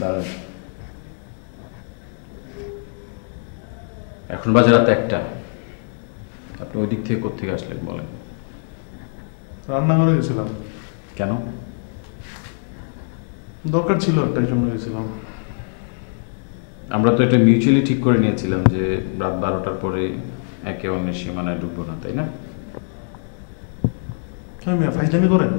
দাঁড়ান, এখন বাজে রাত 1টা। আপনি ওই দিক থেকে কোত্থেকে আসলেন বলেন? রান্নাঘরে গেছিলাম। কেন? দরকার ছিল, একটাই জন্য গেছিলাম। আমরা তো এটা মিউচুয়ালি ঠিক করে নিয়েছিলাম যে রাত 12টার পরে একে অন্যের সীমানায় ঢুকবো না, তাই না? মিয়া ফাইজলামি করেন?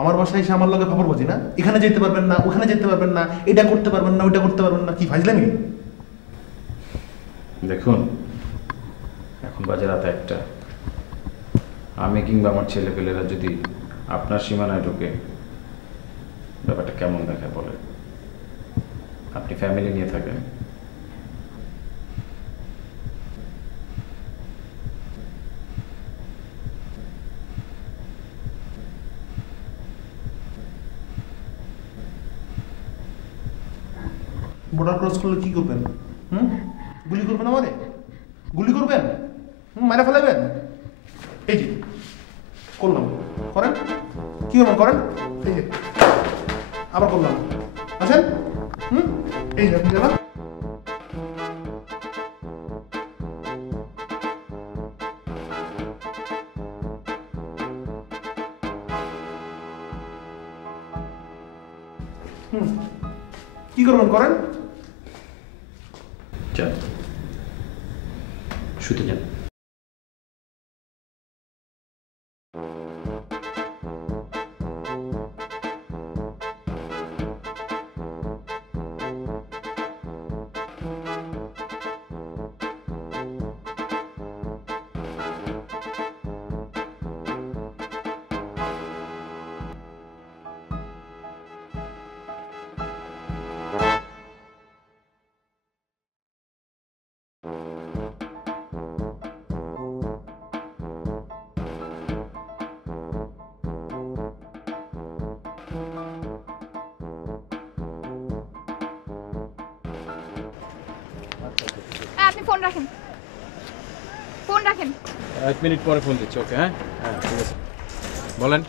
আমার বাসায় এসে আমার লগে খবর বাজি না, এখানে যেতে পারবেন না, ওখানে যেতে পারবেন না, এটা করতে পারবেন না, ওইটা করতে পারবেন না, কি ফাইজলামি? দেখুন, এখন বাজে রাত 1টা। আমি কিংবা আমার ছেলেপেলেরা যদি আপনার সীমানায় ঢোকে, ব্যাপারটা কেমন দেখায় বলেন? আপনি ফ্যামিলি নিয়ে থাকেন। বর্ডার ক্রস করলে কি করবেন? গুলি করবেন আমারে? গুলি করবেন? মারা ফেলাবেন? এই যে করলাম, করেন। কি করবেন করেন। এই যে আবার করলাম, আছেন? এই যে আপনি যাবেন। কি করবেন করেন। যান, শুতে যান। আপনি ফোন রাখেন, ফোন রাখেন। 1 মিনিট পরে ফোন দিচ্ছি। ওকে, হ্যাঁ হ্যাঁ, ঠিক আছে। বলেন।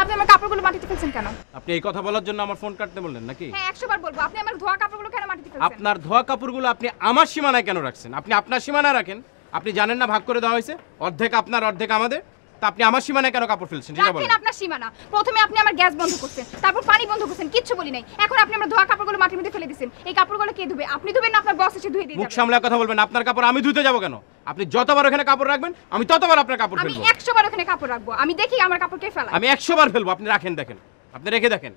আপনি আমার কাপড়গুলো মাটিতে ফেলছেন কেন? আপনি এই কথা বলার জন্য আমার ফোন কাটতে বললেন নাকি? হ্যাঁ, 100 বার বলবো। আপনি আমার ধোয়া কাপড়গুলো কেন মাটিতে ফেলছেন? আপনার ধোয়া কাপড়গুলো আপনি আমার সীমানায় কেন রাখছেন? আপনি আপনার সীমানায় রাখেন। আপনি জানেন না ভাগ করে দেওয়া হয়েছে, অর্ধেক আপনার অর্ধেক আমাদের। তা আপনি আমার সীমানায় কেন কাপড় ফেলছেন সেটা বলেন। রাখেন আপনার সীমানা। প্রথমে আপনি আমার গ্যাস বন্ধ করছেন, তারপর পানি বন্ধ করছেন, কিচ্ছু বলি নাই। এখন আপনি আমার ধোয়া কাপড়গুলো মাটির মধ্যে ফেলে দিয়েছেন। এই কাপড়গুলো কে ধুবে? আপনি ধুবেন না আপনার বস এসে ধুয়ে দিয়ে মুখ যাবে? সামলে কথা বলবেন। আপনার কাপড় আমি ধুতে যাব কেন? আপনি যতবার ওখানে কাপড় রাখবেন আমি ততবার আপনার কাপড় আমি ফেলবো। 100 বার ওখানে কাপড় রাখবো। আমি দেখি আমার কাপড় কে ফেলায়। আমি 100 বার ফেলবো। আপনি রাখেন, দেখেন, আপনি রেখে দেখেন।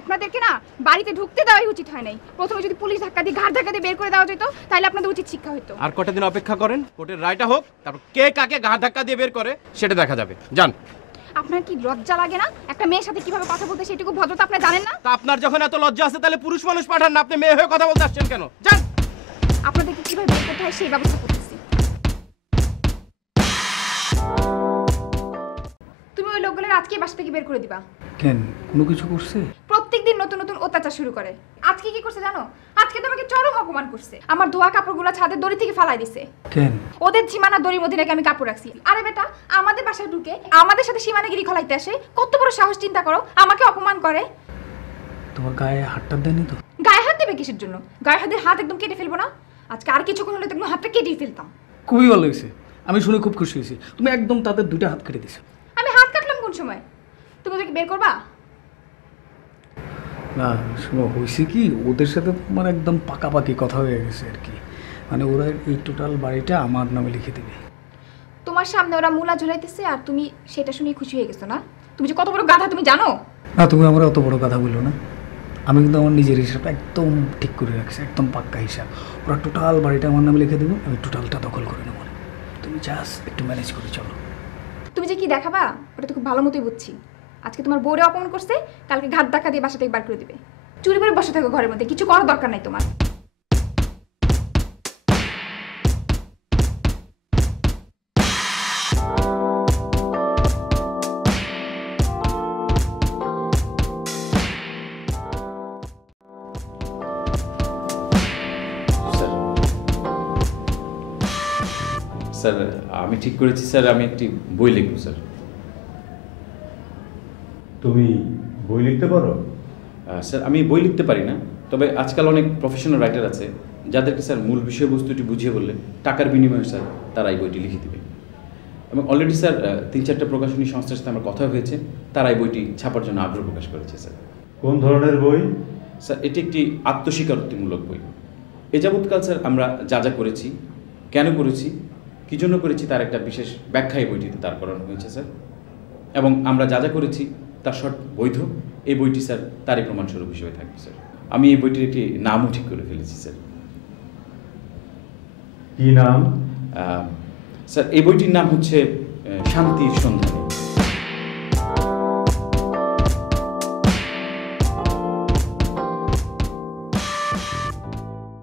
আপনাদেরকে না বাড়িতে ঢুকতে দেওয়াই উচিত হয় নাই। প্রথমে যদি পুলিশ ধাক্কা দিয়ে ঘাড় ধাক্কা দিয়ে বের করে দেওয়া যেত, তাহলে আপনাদের উচিত শিক্ষা হতো। আর কটা দিন অপেক্ষা করেন, কোর্টের রায়টা হোক, তারপর কে কাকে ঘাড় ধাক্কা দিয়ে বের করে সেটা দেখা যাবে। যান। আপনার কি লজ্জা লাগে না? একটা মেয়ের সাথে কিভাবে কথা বলতে সেটুকু ভদ্রতা আপনি জানেন না? তা আপনার যখন এত লজ্জা আছে তাহলে পুরুষ মানুষ পাঠান না, আপনি মেয়ে হয়ে কথা বলতে আসছেন কেন? যান। আপনাদেরকে কিভাবে বের করতে হয় সেই ব্যবস্থা করতেছি। তুমি ওই লোকগুলোর আজকে বাসা থেকে বের করে দিবা। কেন, কোনো কিছু করছে? প্রত্যেকদিন নতুন নতুন অত্যাচার শুরু করে। আজকে কি করছে জানো? আজকে তো আমাকে চরম অপমান করছে। আমার ধোয়া কাপড়গুলো ছাদের দড়ি থেকে ফালাই দিছে। কেন? ওদের সীমানা দড়ির মধ্যে নাকি আমি কাপড় রাখছি। আরে বেটা, আমাদের বাসায় ঢুকে আমাদের সাথে সীমানাগিরি খলাইতে আসে, কত বড় সাহস চিন্তা করো, আমাকে অপমান করে। তোমার গায়ে হাতটা দেয়নি তো? গায়ে হাত দেবে কিসের জন্য? গায়ে হাতের হাত একদম কেটে ফেলবো না? আজকে আর কিছুক্ষণ হলে তো একদম হাতটা কেটেই ফেলতাম। খুবই ভালো হয়েছে, আমি শুনে খুব খুশি হয়েছি। তুমি একদম তাদের 2টা হাত কেটে দিছো। আমি হাত কাটলাম কোন সময়? তুমি ওদেরকে বের করবা? না শোনো, হয়েছে কি, ওদের সাথে তোমার একদম পাকাপাকি কথা হয়ে গেছে আর কি। মানে ওরা এই টোটাল বাড়িটা আমার নামে লিখে দেবে। তোমার সামনে ওরা মূলা ঝুলাইতেছে আর তুমি সেটা শুনে খুশি হয়ে গেছো না? তুমি যে কত বড় গাধা তুমি জানো? না, তুমি আমার অত বড় কথা বললো না। আমি কিন্তু আমার নিজের হিসাবটা একদম ঠিক করে রাখছি, একদম পাক্কা হিসাব। ওরা টোটাল বাড়িটা আমার নামে লিখে দেবো, আমি টোটালটা দখল করে নেবো। তুমি জাস্ট একটু ম্যানেজ করে চলো। তুমি যে কি দেখাবা ওটা তো খুব ভালো মতোই বুঝছি। আজকে তোমার বউরে অপমান করছে, কালকে ঘাট ধাক্কা দিয়ে বাসা থেকে বার করে দিবে। চুরি করে বসে থাকো ঘরের মধ্যে, কিছু করার দরকার নাই তোমার। স্যার আমি ঠিক করেছি স্যার, আমি একটি বই লিখব স্যার। তুমি বই লিখতে পারো? স্যার আমি বই লিখতে পারি না, তবে আজকাল অনেক প্রফেশনাল রাইটার আছে যাদেরকে স্যার মূল বিষয়বস্তুটি বুঝিয়ে বললে টাকার বিনিময়ে স্যার তারা এই বইটি লিখে দেবে। এবং অলরেডি স্যার 3-4টা প্রকাশনী সংস্থার সাথে আমার কথা হয়েছে, তারা এই বইটি ছাপার জন্য আগ্রহ প্রকাশ করেছে স্যার। কোন ধরনের বই? স্যার এটি একটি আত্মস্বীকারোক্তিমূলক বই। এ যাবৎকাল স্যার আমরা যা যা করেছি, কেন করেছি, কী জন্য করেছি তার একটা বিশেষ ব্যাখ্যা এই বইটিতে দাঁড় করানো হয়েছে স্যার। এবং আমরা যা যা করেছি তার শর্ত বৈধ, এই বইটি স্যার তারই প্রমাণস্বরূপ হিসেবে থাকবে স্যার। আমি এই বইটির একটি নামও ঠিক করে ফেলেছি স্যার। কি নাম? স্যার এই বইটির নাম হচ্ছে শান্তির সন্ধানে।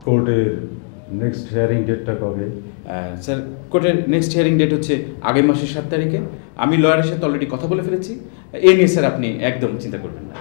কোর্টের নেক্সট হিয়ারিং ডেটটা কবে? স্যার কোর্টের নেক্সট হিয়ারিং ডেট হচ্ছে আগামী মাসের 7 তারিখে। আমি লয়ারের সাথে অলরেডি কথা বলে ফেলেছি, এ নিয়ে স্যার আপনি একদম চিন্তা করবেন না।